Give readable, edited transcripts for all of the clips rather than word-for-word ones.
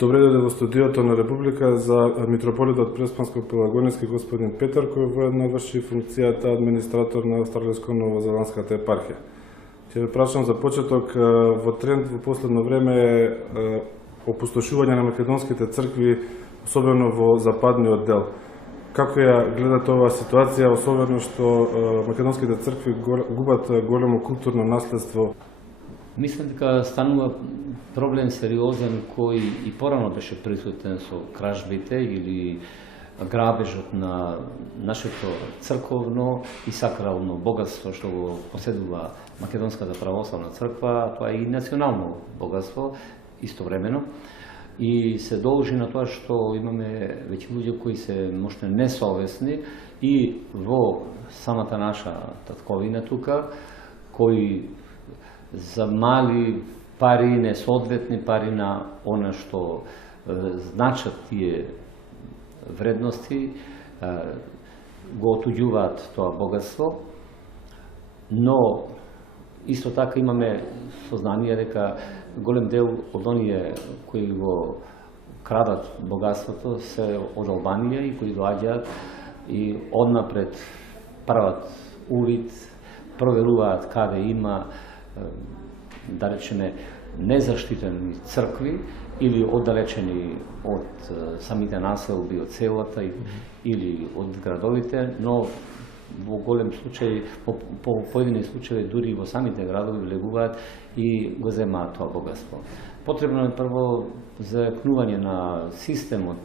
Добре дојде во студиото на Република за митрополитот Преспанско-Пелагонески господин Петар, кој воедно врши функцијата администратор на Австралиско-Новозеландската епархија. Ќе ве прашам за почеток, во тренд во последно време е опустошување на македонските цркви, особено во западниот дел. Како ја гледате оваа ситуација, особено што македонските цркви губат големо културно наследство? Мислам дека станува проблем сериозен кој и порано беше присутен со кражбите или грабежот на нашето црковно и сакрално богатство што го поседува Македонската православна црква, тоа е и национално богатство истовремено. И се должи на тоа што имаме веќе луѓе кои се можда несовесни и во самата наша татковина тука, кои за мали пари, несоодветни пари на она што значат тие вредности, го отуѓуваат тоа богатство, но исто така имаме сознание дека голем дел од оние кои го крадат богатството се од Албанија и кои доаѓаат и однапред прават увид, проверуваат каде има да речеме незаштитени цркви или оддалечени од самите населби, од селата или од градовите, но во голем случај, по поедини случаи дури во самите градови влегуваат и го земаат тоа богатство. Потребно е прво зајакнување на системот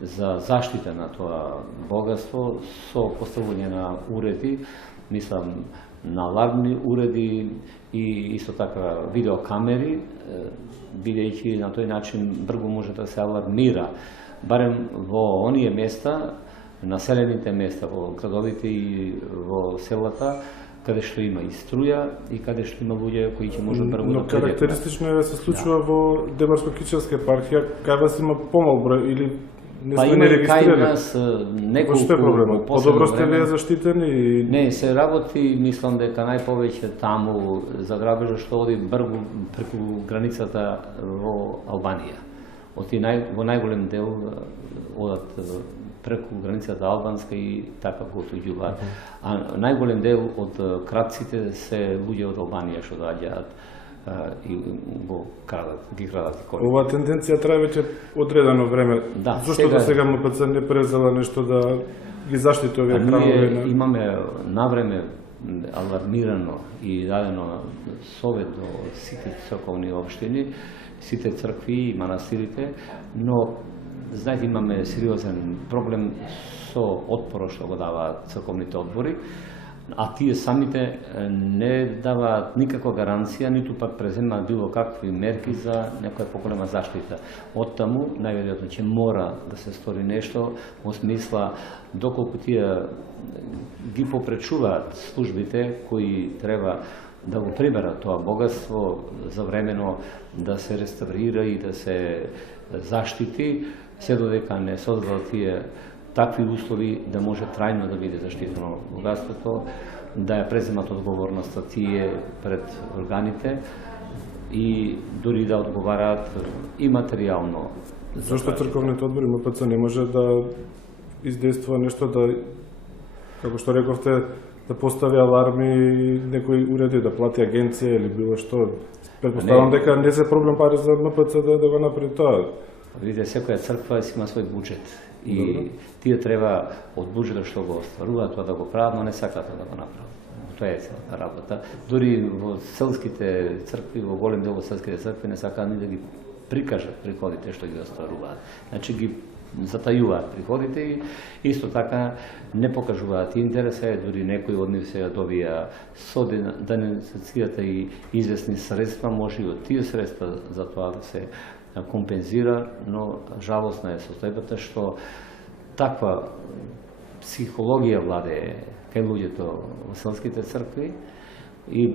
за заштита на тоа богатство со поставување на уреди, мислам на алармни уреди и исто така видеокамери, бидејќи на тој начин брзо може да се алармира, барем во оние места, населените места, во градовите и во селата, каде што има и струја и каде што има луѓе кои ќе може брзо да Но карактеристично е да се случува во Демарско-Кичевска епархија, кај вас има помал број или не сме не регистрирани? Кај нас неколку... Што е проблемот? Подобро сте вие заштитени? И... Не, се работи, мислам дека најповеќе таму за грабежа што оди преку границата во Албанија. Во најголем дел одат преку границата албанска и така го отуѓуваат. А најголем дел од крадците се луѓе од Албанија што доаѓаат и го крадат, ги крадат и колите. Оваа тенденција трае веќе одредено време. Да, зошто до сега МПЦ не презела нешто да ги заштити овие храмови? Ние имаме навреме алармирано и дадено совет до сите црковни општини, сите цркви и манастирите, но знаете, имаме сериозен проблем со отпорот што го даваат црковните одбори, а тие самите не даваат никаква гаранција, ниту пак преземаат било какви мерки за некоја поголема заштита. Оттаму, најверојатно ќе мора да се стори нешто во смисла доколку тие ги попречуваат службите кои треба да го приберат тоа богатство за времено да се реставрира и да се заштити, се додека не создадат тие такви услови да може трајно да биде заштитено богатството, да ја преземат одговорноста тие пред органите и дури да одговараат и материјално. Зошто црковните одбори МПЦ не може да издействува нешто да, како што рековте, да постави аларми, некои уреди, да плати агенција или било што? Предпоставам дека не се проблем пари за МПЦ да го направи тоа. Видите, секоја црква си има свој буџет и тие треба од буџетот што го остваруваат тоа да го прават, но не сакаат да го направат. Тоа е целата работа. Дури во селските цркви, во голем дел од селските цркви не сакаат ни да ги прикажат приходите што ги остваруваат. Значи ги затајуваат приходите и исто така не покажуваат интереса, дури некои од нив се добија со денонсацијата и известни средства, може и од тие средства за тоа да се компензира, но жалосна е состојбата што таква психологија владее кај луѓето во селските цркви и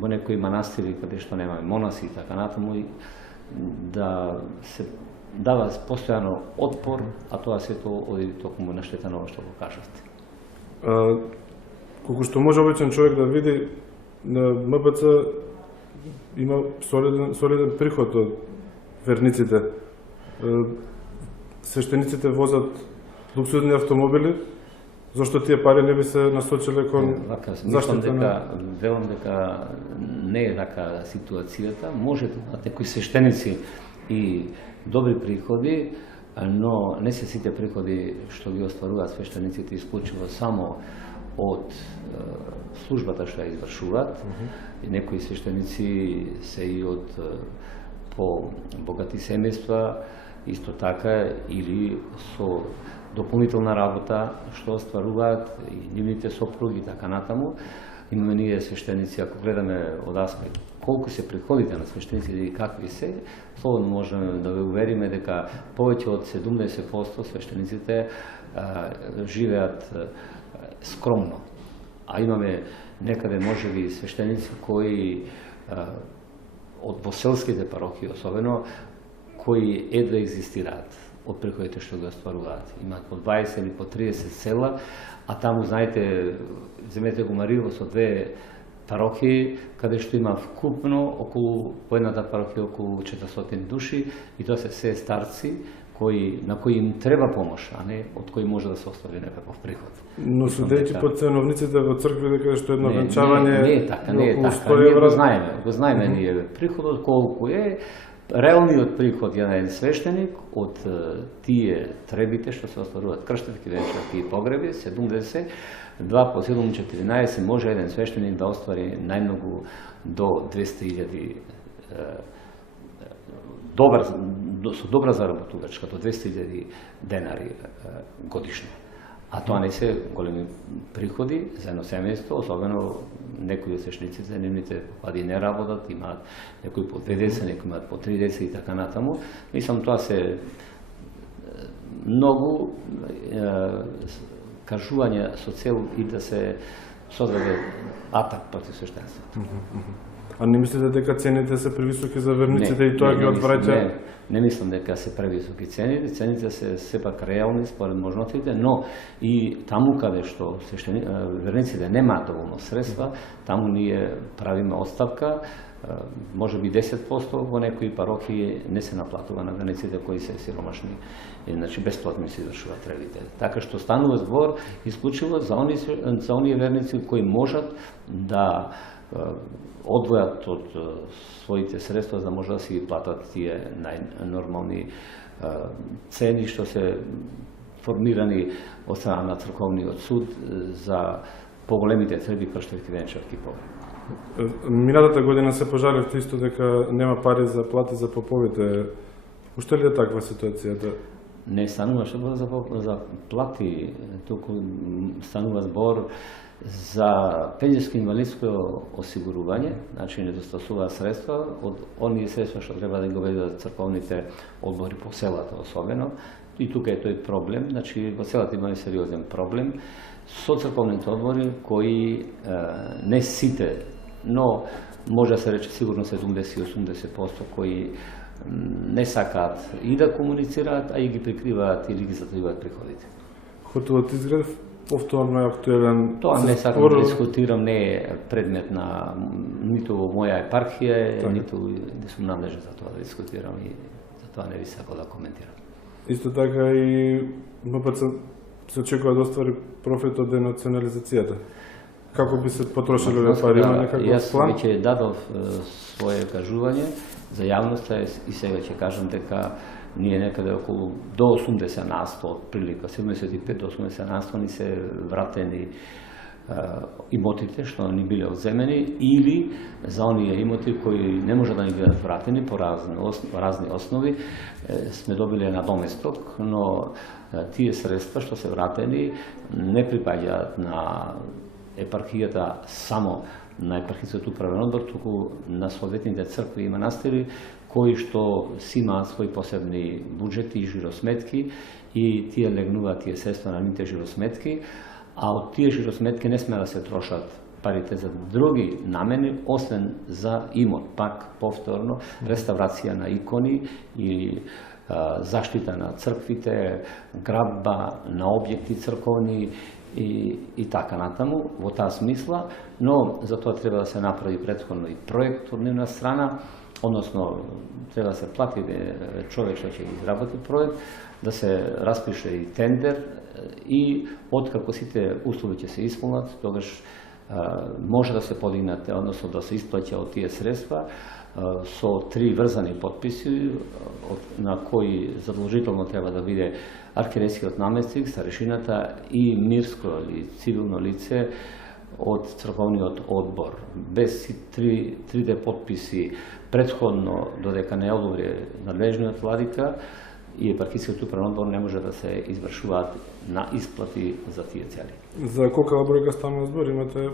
во некои манастири каде што нема монаси и така натаму, да се дава постојано отпор, а тоа сето оди токму на штета на ова што го кажавте. Колку што може обичен човек да види, на МПЦ има солиден приход од верниците. свештениците возат луксузни автомобили, зашто тие пари не би се насочиле кон заштита на... Велам дека не е така ситуацијата. Може да имат некои свештеници и добри приходи, но не се сите приходи што ги остваруваат свештениците исклучиво само од службата што ја извршуваат. Некои свештеници се и од по-богати семејства, исто така или со дополнителна работа што остваруваат и нивните сопруги и така натаму. Имаме ние свештеници, ако гледаме од аспект колку се приходите на свештениците и какви се, слободно можеме да ве увериме дека повеќе од 70% свештениците живеат скромно. А имаме некаде можеби свештеници кои од селските парохии особено, кои едва екзистираат од приходите што ги остваруваат. Имаат по 20 или по 30 села, а таму, знаете, земете го Мариево со две парохии, каде што има вкупно околу, по едната парохија околу 400 души, и тоа се се старци, на кои им треба помош, а не од кои може да се оствари некаков приход. Но судејќи по ценовниците во цркви, дека што едно венчавање... Не е така, не е така. Ние го знаеме ние приходот колку е. Реалниот приход на еден свештеник од тие требите што се остваруваат крштевки, венчавки и погреби, 70, 2 по 7, 14, може еден свештеник да оствари најмногу до 200.000 со добра заработувачка, до 200.000 денари годишно. А тоа не се големи приходи за едно семејство, особено некои од свештениците, нивните пади не работат, имаат некои по 2 деца, некои имаат по 3 деца и така натаму. Мислам, тоа се многу кажување со цел и да се создаде атак против свештенството. А не мислите дека цените се превисоки за верниците и тоа ги одвраќа? Не мислам дека се превисоки цените. Цените се сепак реални според можностите, но и таму каде што верниците немаат доволно средства, таму ние правиме отставка, може би 10% во некои парохии не се наплатува на верниците кои се сиромашни, значи бесплатно се извршуваат требите. Така што станува збор исклучиво за оние верници кои можат да одвојат од своите средства за да може да си ги платат тие најнормални цени што се формирани од страна на црковниот суд за поголемите треби крштевки, венчавки и погреби. Минатата година се пожалевте исто дека нема пари за плати за поповите. Уште ли е таква ситуацијата? Не станува што за плати, туку станува збор за пензијско инвалидско осигурување, значи недостасуваат средства од оние средства што треба да ги обедат црковните одбори по селата особено. И тука е тој проблем, значи во селата има сериозен проблем со црковните одбори кои не сите, но може да се рече сигурно 70-80% кои не сакаат и да комуницираат, а и ги прикриваат или ги затоиваат приходите. Хотелот Изгрев повторно е актуелен. Тоа не сакам да дискутирам, не е предмет на ниту во моја епархија, ниту не сум надлежен за тоа да дискутирам и за тоа не би сакал да коментирам. Исто така и МПЦ се очекува да оствари профит од денационализацијата. Како би се потрошили овие пари? Има некаков план? Јас веќе дадов свое кажување за јавноста и сега ќе кажам дека ние некаде околу до 80% од прилика, 75 до 80% ни се вратени имотите што ни биле одземени или за оние имоти кои не може да ни бидат вратени по разни основи сме добиле надоместок, но тие средства што се вратени не припаѓаат на епархијата само на епархијскиот управен одбор, туку на советните цркви и манастири кои што си имаат своји посебни буџети и жиросметки и тие легнуваат тие средства на нивните жиросметки, а од тие жиросметки не сме да се трошат парите за други намени, освен за имот, пак повторно, реставрација на икони и заштита на црквите, градба на објекти црковни и така натаму, во таа смисла, но за тоа треба да се направи претходно и проект од нивна страна, односно треба да се плати човек што ќе изработи проект, да се распише и тендер и откако сите услови ќе се исполнат, тогаш може да се подигнат, односно да се исплаќа од тие средства со 3 врзани подписи, на кои задолжително треба да биде архиерейскиот наместник, старешината и мирско или цивилно лице од црковниот одбор. Без трите подписи претходно, додека не одобри надлежниот владика и епархискиот управен одбор, не може да се извршуваат на исплати за тие цели. За колка бројка станува збор? Имате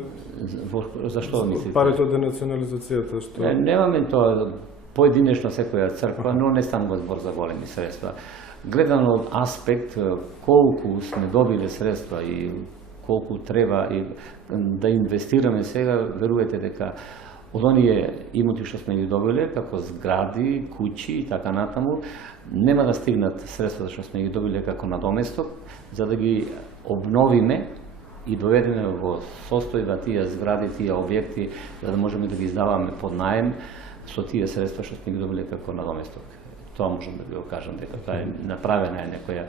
Зашто мислите? парите од денационализацијата, што Немаме тоа поединечно секоја црква, но не станува збор за големи средства. Гледано од аспект колку сме добиле средства и колку треба и да инвестираме сега, верувате дека од оние имоти што сме ги добиле, како згради, куќи и така натаму, нема да стигнат средства што сме ги добиле како надоместок, за да ги обновиме и доведеме во состојба тие згради, тие објекти, за да можеме да ги издаваме под наем со тие средства што сме ги добиле како надоместок. Тоа можам да ви го кажам, дека тоа е направена некоја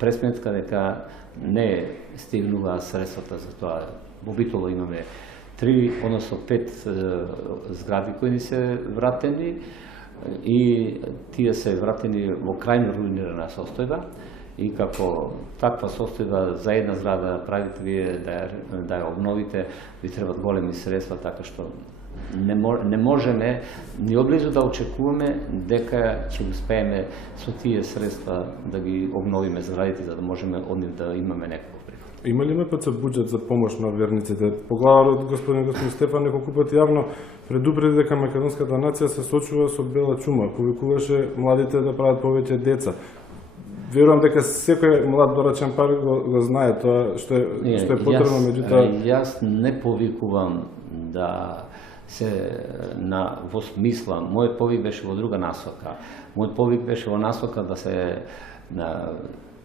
пресметка, дека не стигнува средствата за тоа. Во Битола имаме 3, односно 5 згради кои ни се вратени и тие се вратени во крајно руинирана состојба и како таква состојба за една зграда да правите вие да ја обновите, ви требат големи средства, така што не можеме ни облизу да очекуваме дека ќе успееме со тие средства да ги обновиме зградите, за да можеме од нив да имаме некаков приход. Има ли МПЦ буџет за помош на верниците? Поглаварот господин Стефан неколку пати јавно предупреди дека македонската нација се сочува со бела чума, повикуваше младите да прават повеќе деца. Верувам дека секој млад дорачен пар го знае тоа што е потребно, меѓутоа Јас не повикувам да се во смисла, мојот повик беше во друга насока. Мојот повик беше во насока да се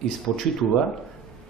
испочитува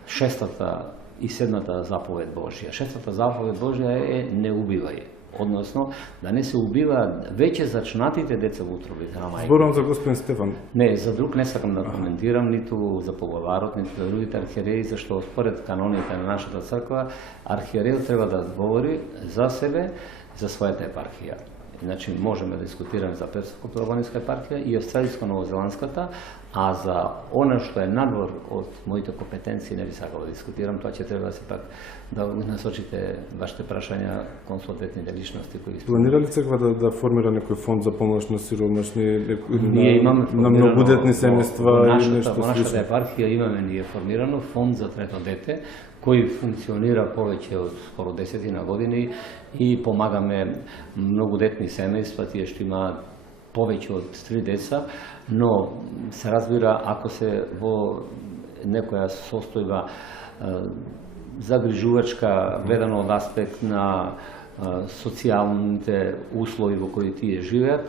6-та и 7-та заповед Божја. 6-та заповед Божја е не убивај. Односно, да не се убиваат веќе зачнатите деца во утробите на мајка. Зборувам за господин Стефан. Не, за друг не сакам да коментирам, ниту за поглаварот, ниту за другите архиереи, зашто според каноните на нашата црква, архиерејот треба да говори за себе, за својата епархија. Значи, можеме да дискутираме за Перско-Пелагониската епархија и Австралиско-Новозеландската, а за она што е надвор од моите компетенции не би сакал да дискутирам, тоа ќе треба сепак да насочите вашите прашања кон соодветните личности кои Планира ли црквата да формира некој фонд за помош на сиромашни, Ние имаме на многодетни семејства или нешто во нашата слично? епархија имаме ние формирано фонд за трето дете, кој функционира повеќе од скоро 10 години и помагаме многодетни семејства, тие што имаат повеќе од 3 деца, но се разбира ако се во некоја состојба загрижувачка, гледано од аспект на социјалните услови во кои тие живеат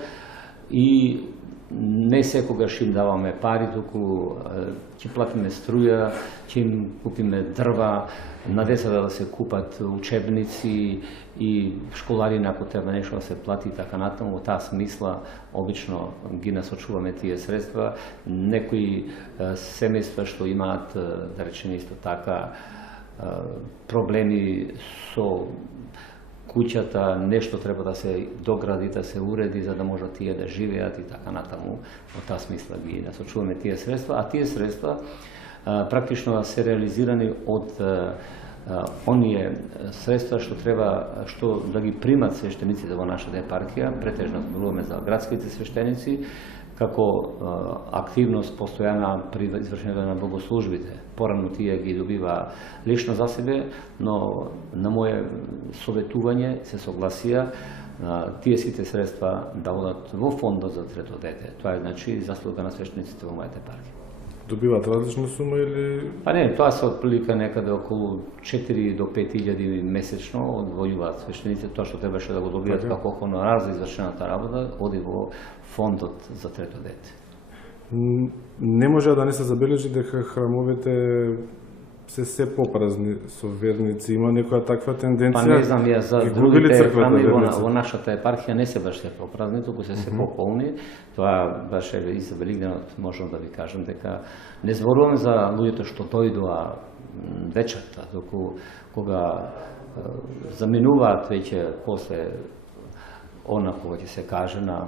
и не секогаш им даваме пари, туку ќе платиме струја, ќе им купиме дрва, на децата да се купат учебници и школарина ако треба нешто да се плати и така натаму. Во таа смисла обично ги насочуваме тие средства. Некои семејства што имаат, да речеме исто така, проблеми со куќата, нешто треба да се догради, да се уреди за да можат тие да живеат и така натаму. Во таа смисла ги насочуваме тие средства, а тие средства практично се реализирани од оние средства што треба да ги примат свештениците во нашата епархија, претежно зборуваме за градските свештеници, како активност постојана при извршување на богослужбите. Порано тие ги добива лично за себе, но на моје советување се согласија тие сите средства да одат во фондот за трето дете. Тоа е значи заслуга на свештениците во мојата епархија. Добиваат различна сума или Па не, тоа се отприлика некаде околу 4 до 5 илјади месечно одвојуваат свештениците, тоа што требаше да го добијат како хонорар за извршената работа, оди во фондот за трето дете. не може да не се забележи дека храмовите се попразни со верници. Има некоја таква тенденција? Па не знам, јас за Ги губи ли другите црквата храми верници? во нашата епархија не се баш се попразни, туку се пополни. Тоа беше и за Великденот, можам да ви кажам дека не зборувам за луѓето што дојдоа вечерта, туку кога заминуваат веќе после она кога ќе се каже на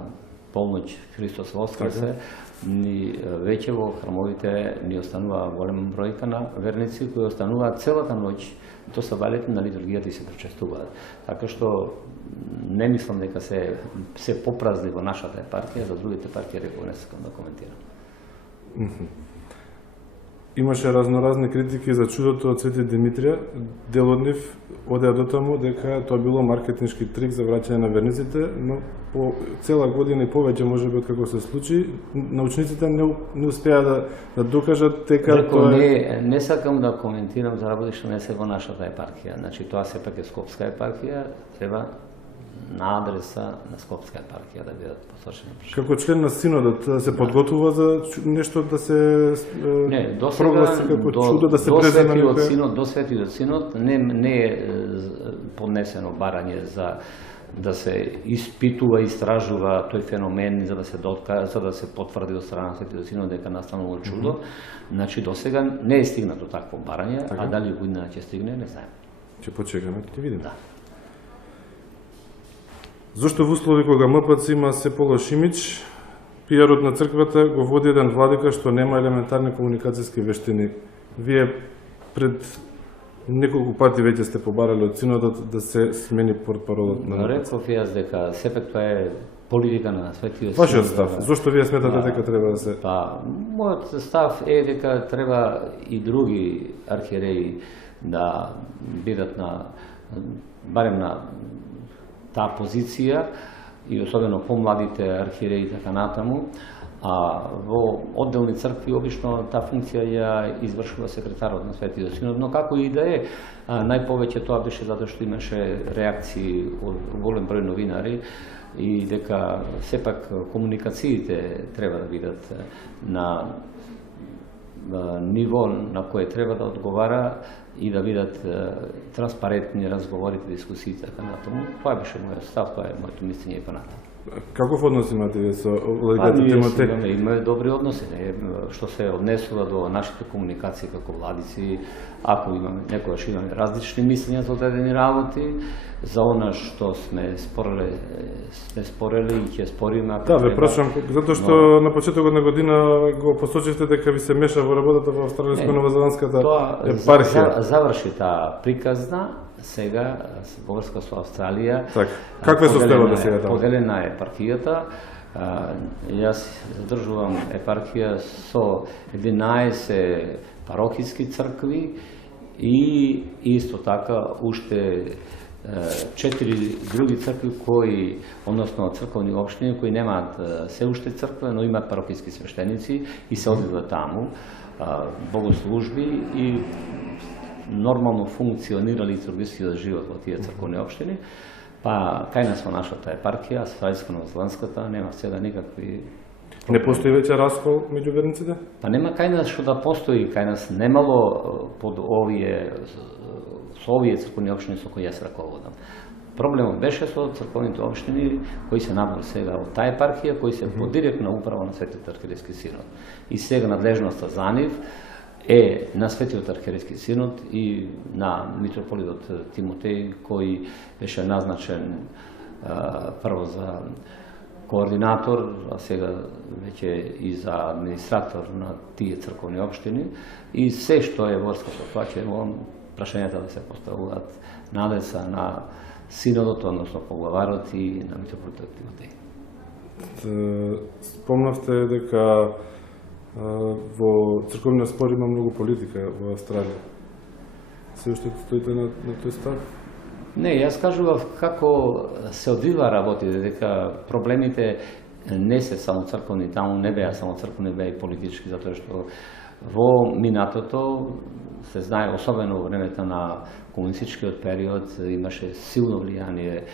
полноќ Христос воскресе, ни веќе во храмовите ни останува голем бројка на верници кои остануваат целата ноќ до сабалите на литургијата и се пречестуваат. Така што не мислам дека се попразни во нашата епархија, за другите епархии реков не сакам да коментирам. Имаше разноразни критики за чудото од Свети Димитрија. Дел од нив одеа до таму дека тоа било маркетиншки трик за враќање на верниците, но по цела година и повеќе можеби од како се случи, научниците не успеа да докажат дека тоа не сакам да коментирам за работи што не се во нашата епархија. Значи тоа сепак е Скопска епархија, треба на адреса на Скопска епархија да бидат посочени. Како член на синодот се подготвува за нешто да се прогласи како чудо, да се преземе некој? До Светиот Синод не е поднесено барање за да се испитува, истражува тој феномен за да се потврди од страна на Светиот Синод дека настанало чудо. Значи до сега не е стигнато такво барање, а дали година ќе стигне, не знаем. Ќе почекаме, ќе видиме. Да. Зошто во услови кога МПЦ има се полош имидж, пиарот на црквата го води еден владика што нема елементарни комуникацијски вештини? Вие пред неколку пати веќе сте побарали од синодот да се смени портпаролот на МПЦ. Реков јас дека сепак тоа е политика на Светиот Синод. Вашиот став, зошто вие сметате дека треба да се... Па, мојот став е дека треба и други архиереи да бидат барем на таа позиција и особено помладите архиереи така натаму, а во одделни цркви обично таа функција ја извршува секретарот на Светиот Синод, но како и да е, најповеќе тоа беше затоа што имаше реакции од голем број новинари и дека сепак комуникациите треба да бидат на ниво на кое треба да одговара и да бидат транспарентни разговорите, дискусиите така натаму. Тоа беше мојот став, тоа е моето мислење и понатаму. Каков однос имате вие со владиката Тимотеј? Имаме добри односи, што се однесува до нашите комуникации како владици. Ако имаме некојаш имаме различни мислења за одредени работи, за она што сме спорели и ќе спориме. Да, ве прашам, затоа што на почетокот на година го посочивте дека ви се меша во работата во австралиско-новозеландската епархија. Заврши таа приказна, сега поврска со Австралија. Така. Каква е состојбата сега таму? Поделена е епархијата. Јас задржувам епархија со 11 парохиски цркви и исто така уште 4 други цркви кои, односно црковни општини кои немаат се уште црква, но имаат парохиски свештеници и се одвива таму богослужби и нормално функционира литургискиот живот во тие црковни општини. Па кај нас во нашата епархија, Австралиско-новозеландската, нема сега никакви... Не постои веќе раскол меѓу верниците? Па нема кај нас што да постои, кај нас немало под со овие црковни општини со кои јас раководам. Проблемот беше со црковните општини кои се набор сега од таа епархија, кои се под директна управа на Светиот архиерейски синод. И сега надлежноста за нив е на Светиот архиерейски синод и на митрополитот Тимотеј, кој беше назначен прво за координатор, а сега веќе и за администратор на тие црковни општини. И се што е врска со тоа, ќе прашањата да се поставуваат на адреса на синодот, односно поглаварот и на митрополитот Тимотеј. Спомнавте дека во црковниот спор има многу политика во Австралија. Се уште стоите на тој став? Не, јас кажував како се одвива работите, дека проблемите не се само црковни, таму не беа само црковни, беа и политички, затоа што Во минатото се знае, особено во времето на комунистичкиот период, имаше силно влијание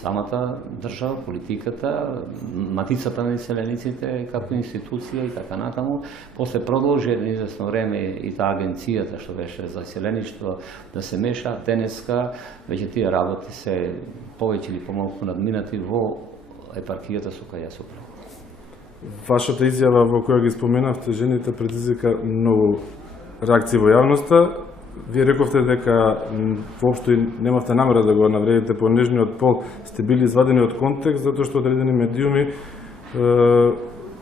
самата држава, политиката, матицата на населениците како институција и така натаму. После продолжи едно известно време и таа агенцијата што беше за селеништво да се меша. Денеска веќе тие работи се повеќе или помалку надминати во епархијата со која јас управувам. Вашата изјава во која ги споменавте жените предизвика многу реакции во јавноста. Вие рековте дека воопшто немавте намера да го навредите по нежниот пол, сте били извадени од контекст затоа што одредени медиуми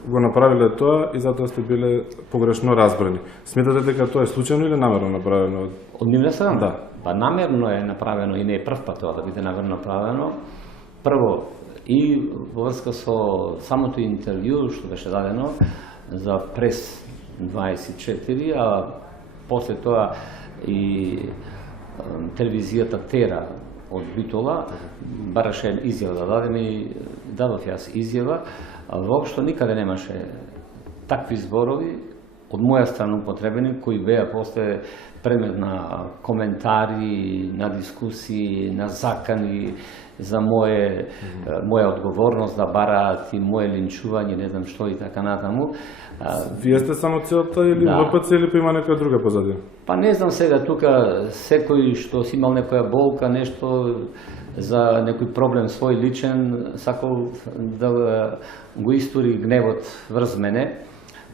го направиле тоа и затоа сте биле погрешно разбрани. Сметате дека тоа е случајно или намерно направено? Од нивна страна? Да. Па намерно е направено и не е прв пат тоа да биде намерно направено. Прво, и во врска со самото интервју што беше дадено за Прес 24, а после тоа и телевизијата Тера од Битола бараше изјава да дадеме и дадов јас изјава, а воопшто никаде немаше такви зборови од моја страна употребени кои беа после предмет на коментари, на дискусии, на закани за моја одговорност да бараат и моје линчување, не знам што и така натаму. Вие сте само целта или Да. ВПЦ или па има нека друга позадина? Па не знам сега тука секој што си имал некоја болка, нешто за некој проблем свој личен, сакал да го истори гневот врз мене,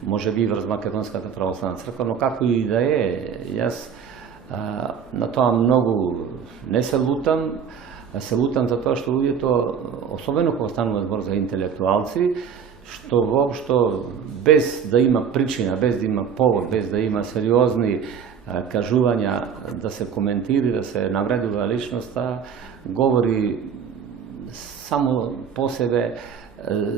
може би врз Македонската православна црква, но како и да е, јас на тоа многу не се лутам. Се лутам за тоа што луѓето, особено кога станува збор за интелектуалци, што воопшто без да има причина, без да има повод, без да има сериозни кажувања да се коментира, да се навредува личноста, говори само по себе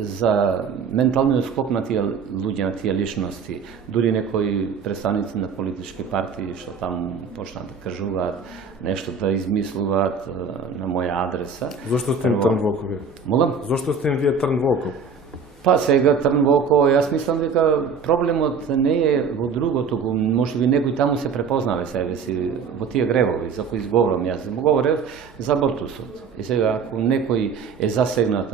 за менталниот склоп на тие луѓе, на тие личности. Дури некои представници на политички партии што таму почнат да кажуваат, нешто да измислуваат на моја адреса. Зошто сте им трн во око вие? Молам? Зошто сте им вие трн во око? Па сега трн во око, јас мислам дека проблемот не е во другото, може би некој таму се препознаве себе си во тие гревови за кои изговорам јас. Говорев за абортусот. И сега ако некој е засегнат,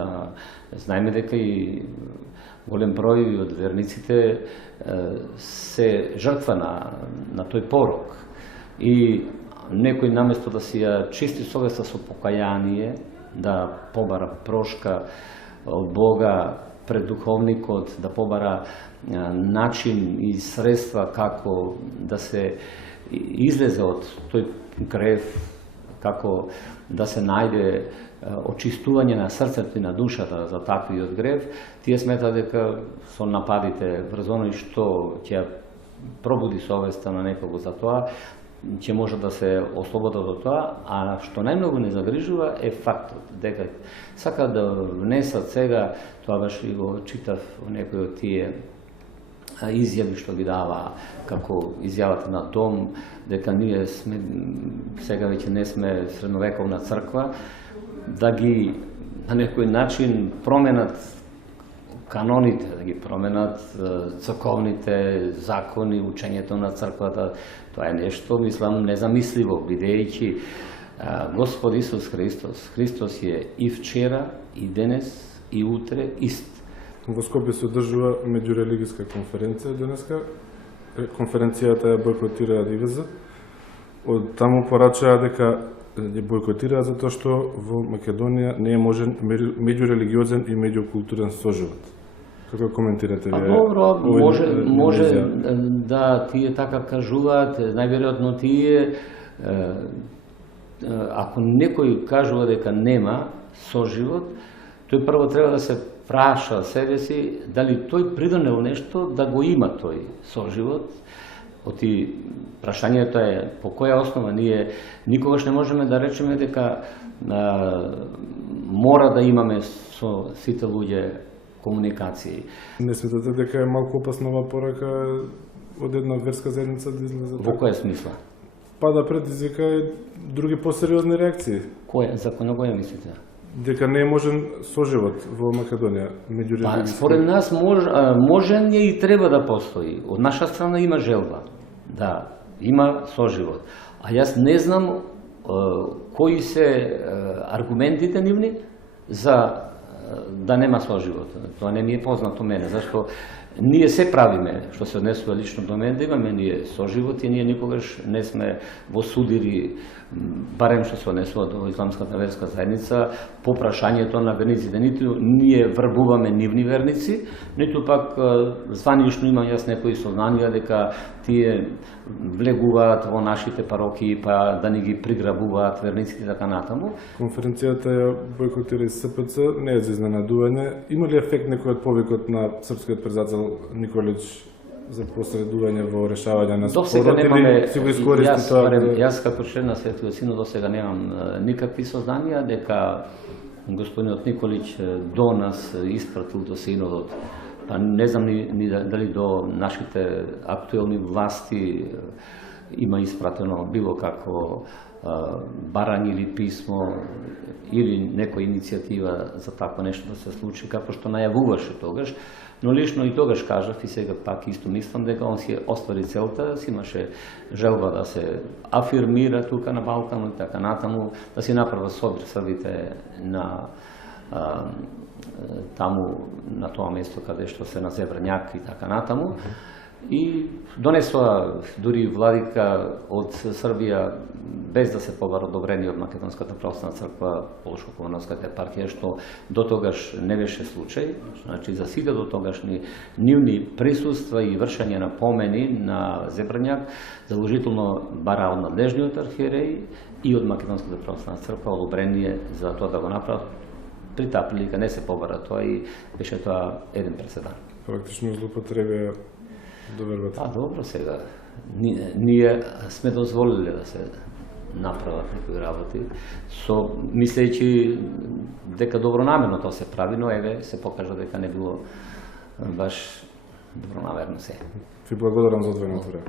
знаеме дека и голем број од верниците се жртва на тој порок. И некој наместо да си ја чисти совеста со покаяние, да побара прошка од Бога пред духовникот, да побара начин и средства како да се излезе од тој грев, како да се најде очистување на срцето и на душата за таквиот грев, тие смета дека со нападите врз оној што ќе пробуди совеста на некого за тоа, ќе може да се ослободат од тоа, а што најмногу не загрижува е фактот дека сака да внесат сега, тоа беше и го читав во некои од тие изјави што ги дава, како изјавата на Дом, дека ние сме сега веќе не сме средновековна црква, да ги на некој начин променат каноните, да ги променат црковните закони, учењето на црквата. Тоа е нешто, мислам, незамисливо, бидејќи Господ Исус Христос. Христос е и вчера, и денес, и утре ист. Во Скопје се одржува меѓурелигиска конференција денеска. Конференцијата ја бойкотира ДВЗ. Од таму порачаа дека ја бойкотираа затоа што во Македонија не е можен меѓурелигиозен и меѓукултурен соживот. Како коментирате вие? Добро, може да тие така кажуваат, најверојатно тие, ако некој кажува дека нема соживот, тој прво треба да се праша себе си дали тој придонел нешто да го има тој соживот. Оти прашањето е по која основа ние никогаш не можеме да речеме дека мора да имаме со сите луѓе комуникации. Не сметате дека е малку опасна ова порака од една верска заедница да излезе Во која смисла? Па да предизвика други посериозни реакции. За која мислите? дека не е можен соживот во Македонија меѓу Па, религиски. според нас можен е и треба да постои. Од наша страна има желба. Да, има соживот. А јас не знам кои се аргументите нивни за да нема соживот. Тоа не ми е познато мене, зашто ние се правиме, што се однесува лично до мене, да имаме ние соживот и ние никогаш не сме во судири, барем што се однесува до исламската верска заедница, по прашањето на верниците. Ниту ние врбуваме нивни верници, ниту пак званично имам јас некои сознанија дека тие влегуваат во нашите парокии па да ни ги приграбуваат верниците така натаму. Конференцијата ја бойкотира и СПЦ, не е за изненадување. Има ли ефект некој од повикот на српскиот председател Николич за посредување во решавање на До сега спорот немаме, или си го искористи тоа? јас како член на Светиот Синод до сега немам никакви сознанија дека господинот Николич до нас испратил до Синодот. Па не знам ни дали до нашите актуелни власти има испратено било какво барање или писмо или некоја иницијатива за такво нешто да се случи, како што најавуваше тогаш. Но лично и тогаш кажав и сега пак исто мислам дека он си оствари целта, си имаше желба да се афирмира тука на Балкан и така натаму, да си направи собир Србите на таму на тоа место каде што се на Зебрањак и така натаму. И донесоа дури владика од Србија без да се побара одобрение од Македонската православна црква, Полошко-Комоновската епархија, што до тогаш не беше случај. Значи, за сите до тогашни нивни присуства и вршење на помени на Зебрањак, заложително бара од надлежниот архиереј и од Македонската православна црква одобрение за тоа да го направат. При таа прилика не се побара тоа и беше тоа еден преседан. Практично злоупотребија довербата. Па добро сега. Ние сме дозволиле да се направат некои работи, со мислејќи дека добронамерно тоа се прави, но еве се покажа дека не било баш добронамерно се. Ви благодарам за одвоеното време.